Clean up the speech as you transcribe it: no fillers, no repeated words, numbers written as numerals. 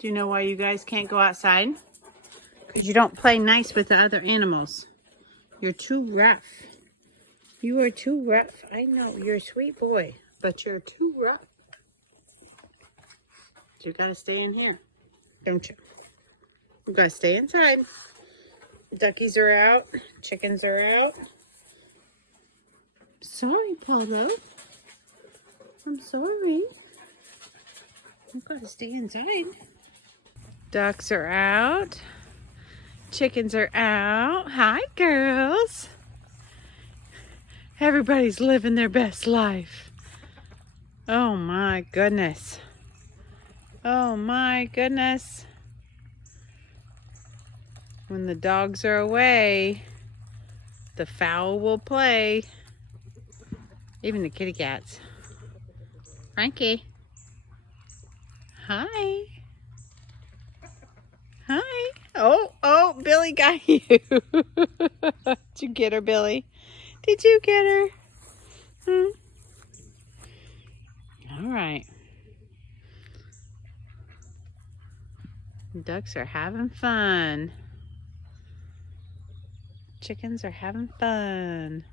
Do you know why you guys can't go outside? Because you don't play nice with the other animals. You're too rough. You are too rough. I know, you're a sweet boy, but you're too rough. So you gotta stay in here, don't you? You gotta stay inside. Duckies are out. Chickens are out. Sorry, Polo. I'm sorry. You gotta stay inside. Ducks are out. Chickens are out. Hi, girls. Everybody's living their best life. Oh my goodness. Oh my goodness. When the dogs are away, the fowl will play. Even the kitty cats. Frankie. Hi. Hi. Oh, Billy got you. Did you get her, Billy? Did you get her? All right. Ducks are having fun. Chickens are having fun.